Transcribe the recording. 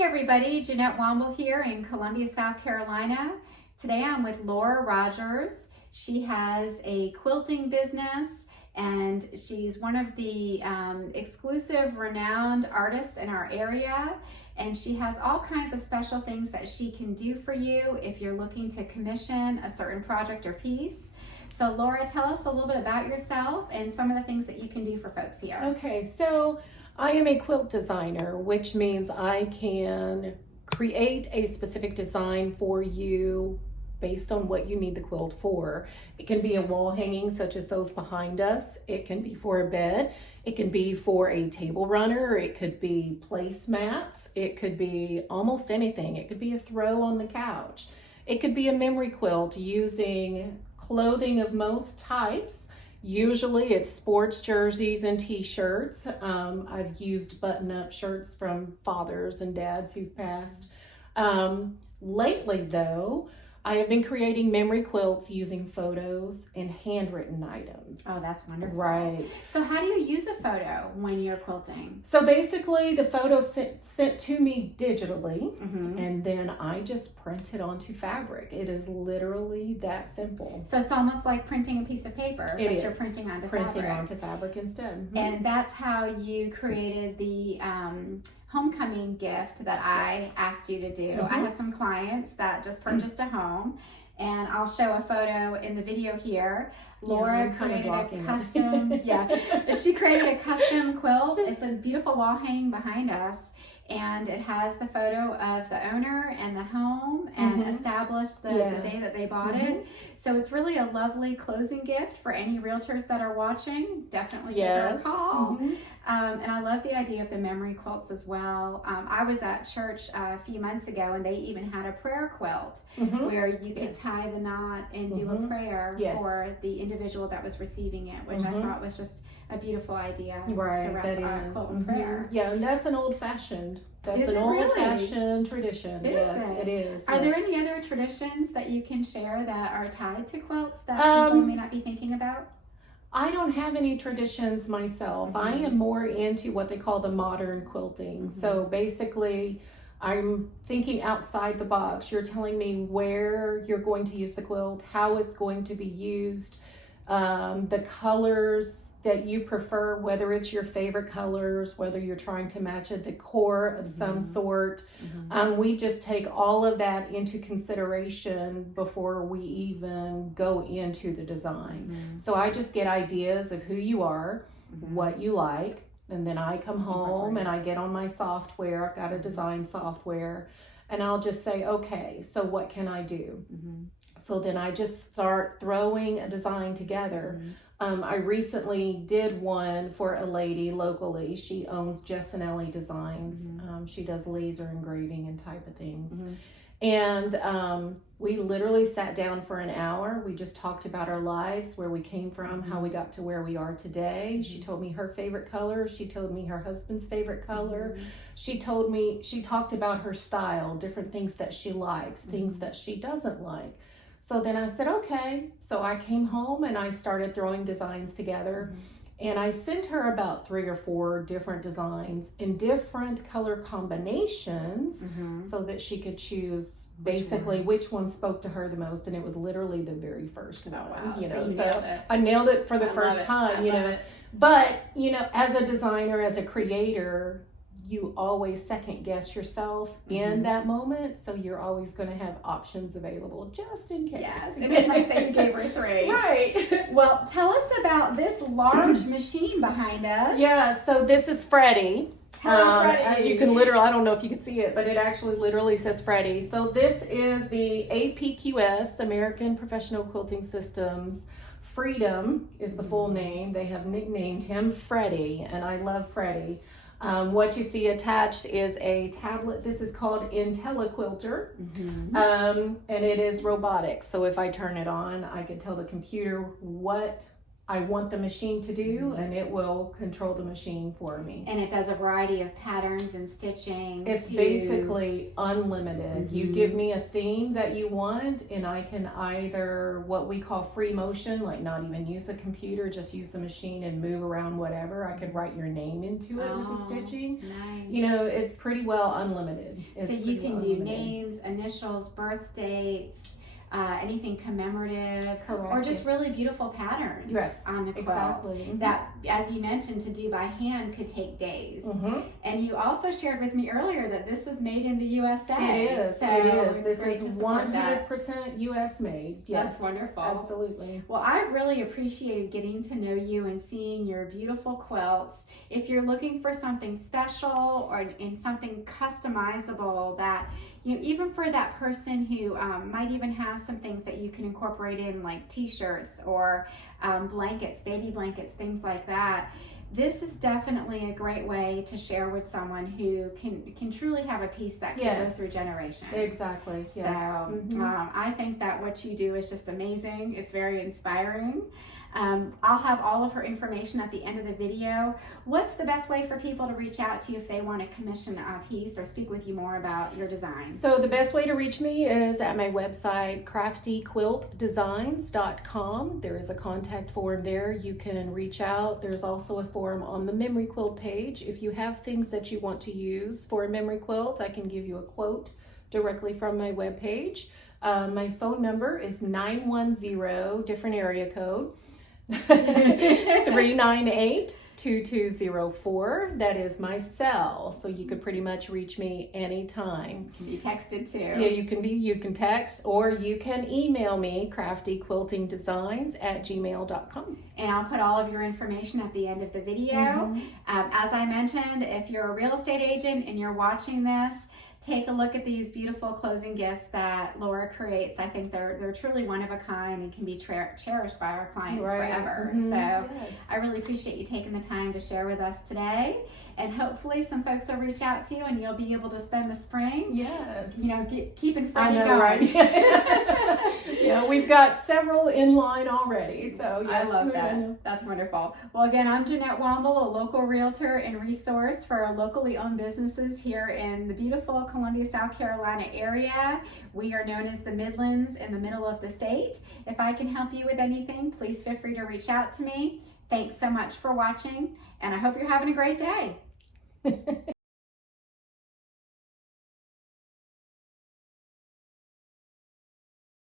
Hey everybody, Jeanette Womble here in Columbia, South Carolina. Today I'm with Laura Rogers. She has a quilting business and she's one of the exclusive renowned artists in our area, and she has all kinds of special things that she can do for you if you're looking to commission a certain project or piece. So Laura, tell us a little bit about yourself and some of the things that you can do for folks here. Okay, so I am a quilt designer, which means I can create a specific design for you based on what you need the quilt for. It can be a wall hanging such as those behind us. It can be for a bed. It can be for a table runner. It could be placemats. It could be almost anything. It could be a throw on the couch. It could be a memory quilt using clothing of most types. Usually it's sports jerseys and t-shirts. I've used button-up shirts from fathers and dads who've passed. Lately though, I have been creating memory quilts using photos and handwritten items. Oh, that's wonderful. Right. So how do you use a photo when you're quilting? So basically the photo sent to me digitally, and then I just print it onto fabric. It is literally that simple. So it's almost like printing a piece of paper, but you're printing onto fabric instead. And that's how you created the homecoming gift that I asked you to do. I have some clients that just purchased a home, and I'll show a photo in the video here. Laura created a custom, she created a custom quilt. It's a beautiful wall hanging behind us, and it has the photo of the owner and the home and established the day that they bought it. So it's really a lovely closing gift for any realtors that are watching. Definitely give her a call. And I love the idea of the memory quilts as well. I was at church a few months ago, and they even had a prayer quilt where you could tie the knot and do a prayer for the individual that was receiving it, which I thought was just a beautiful idea to wrap a quilt in prayer. Yeah, and that's an old-fashioned. That's an old-fashioned tradition. It is. Are there any other traditions that you can share that are tied to quilts that people may not be thinking about? I don't have any traditions myself. I am more into what they call the modern quilting. So basically, I'm thinking outside the box. You're telling me where you're going to use the quilt, how it's going to be used, the colors that you prefer, whether it's your favorite colors, whether you're trying to match a decor of some sort. We just take all of that into consideration before we even go into the design. So I just get ideas of who you are, what you like, and then I come home and I get on my software. I've got a design software, and I'll just say, okay, so what can I do? So then I just start throwing a design together. I recently did one for a lady locally. She owns Jessanelli Designs. She does laser engraving and type of things. And we literally sat down for an hour. We just talked about our lives, where we came from, how we got to where we are today. She told me her favorite color. She told me her husband's favorite color. She talked about her style, different things that she likes, things that she doesn't like. So then I said, okay. So I came home and I started throwing designs together, and I sent her about 3 or 4 different designs in different color combinations so that she could choose basically which one spoke to her the most. And it was literally the very first one. Wow. So I nailed it for the first time, But, as a designer, as a creator, you always second guess yourself in that moment, so you're always going to have options available just in case. Yes, it is nice that you gave her 3. Right. Well, tell us about this large machine behind us. Yeah, so this is Freddy. Freddy. As you can literally, I don't know if you can see it, but it actually literally says Freddy. So this is the APQS, American Professional Quilting Systems. Freedom is the full name. They have nicknamed him Freddy, and I love Freddy. What you see attached is a tablet. This is called IntelliQuilter, and it is robotic. So if I turn it on, I can tell the computer what I want the machine to do, and it will control the machine for me. And it does a variety of patterns and stitching. It's basically unlimited. You give me a theme that you want, and I can either what we call free motion, like not even use the computer, just use the machine and move around whatever. I could write your name into it with the stitching. Nice. You know, it's pretty well unlimited. So you can do names, initials, birth dates, anything commemorative, Correct. or just really beautiful patterns on the quilt. Exactly. That, as you mentioned, to do by hand could take days. Mm-hmm. And you also shared with me earlier that this is made in the USA. It is. So it is. This is 100% U.S. made. Yes. That's wonderful. Absolutely. Well, I've really appreciated getting to know you and seeing your beautiful quilts. If you're looking for something special or in something customizable that, you know, even for that person who might even have some things that you can incorporate in, like t-shirts or blankets, baby blankets, things like that. This is definitely a great way to share with someone who can truly have a piece that can go through generations. Exactly. So Yes. I think that what you do is just amazing. It's very inspiring. I'll have all of her information at the end of the video. What's the best way for people to reach out to you if they want to commission a piece or speak with you more about your design? So the best way to reach me is at my website, CRAFTYQuiltDesigns.com. There is a contact form there. You can reach out. There's also a form on the memory quilt page. If you have things that you want to use for a memory quilt, I can give you a quote directly from my webpage. My phone number is 910, different area code, 398-2204. That is my cell, so you could pretty much reach me anytime. Can be texted too. Yeah, you can text, or you can email me, craftyquiltingdesigns@gmail.com. And I'll put all of your information at the end of the video. As I mentioned, if you're a real estate agent and you're watching this, take a look at these beautiful closing gifts that Laura creates. I think they're truly one of a kind and can be cherished by our clients forever. So I really appreciate you taking the time to share with us today. And hopefully some folks will reach out to you and you'll be able to spend the spring, keeping Freddy going. Right? Yeah, we've got several in line already. So yes, I love that. That's wonderful. Well, again, I'm Jeanette Womble, a local realtor and resource for locally owned businesses here in the beautiful Columbia, South Carolina area. We are known as the Midlands, in the middle of the state. If I can help you with anything, please feel free to reach out to me. Thanks so much for watching, and I hope you're having a great day.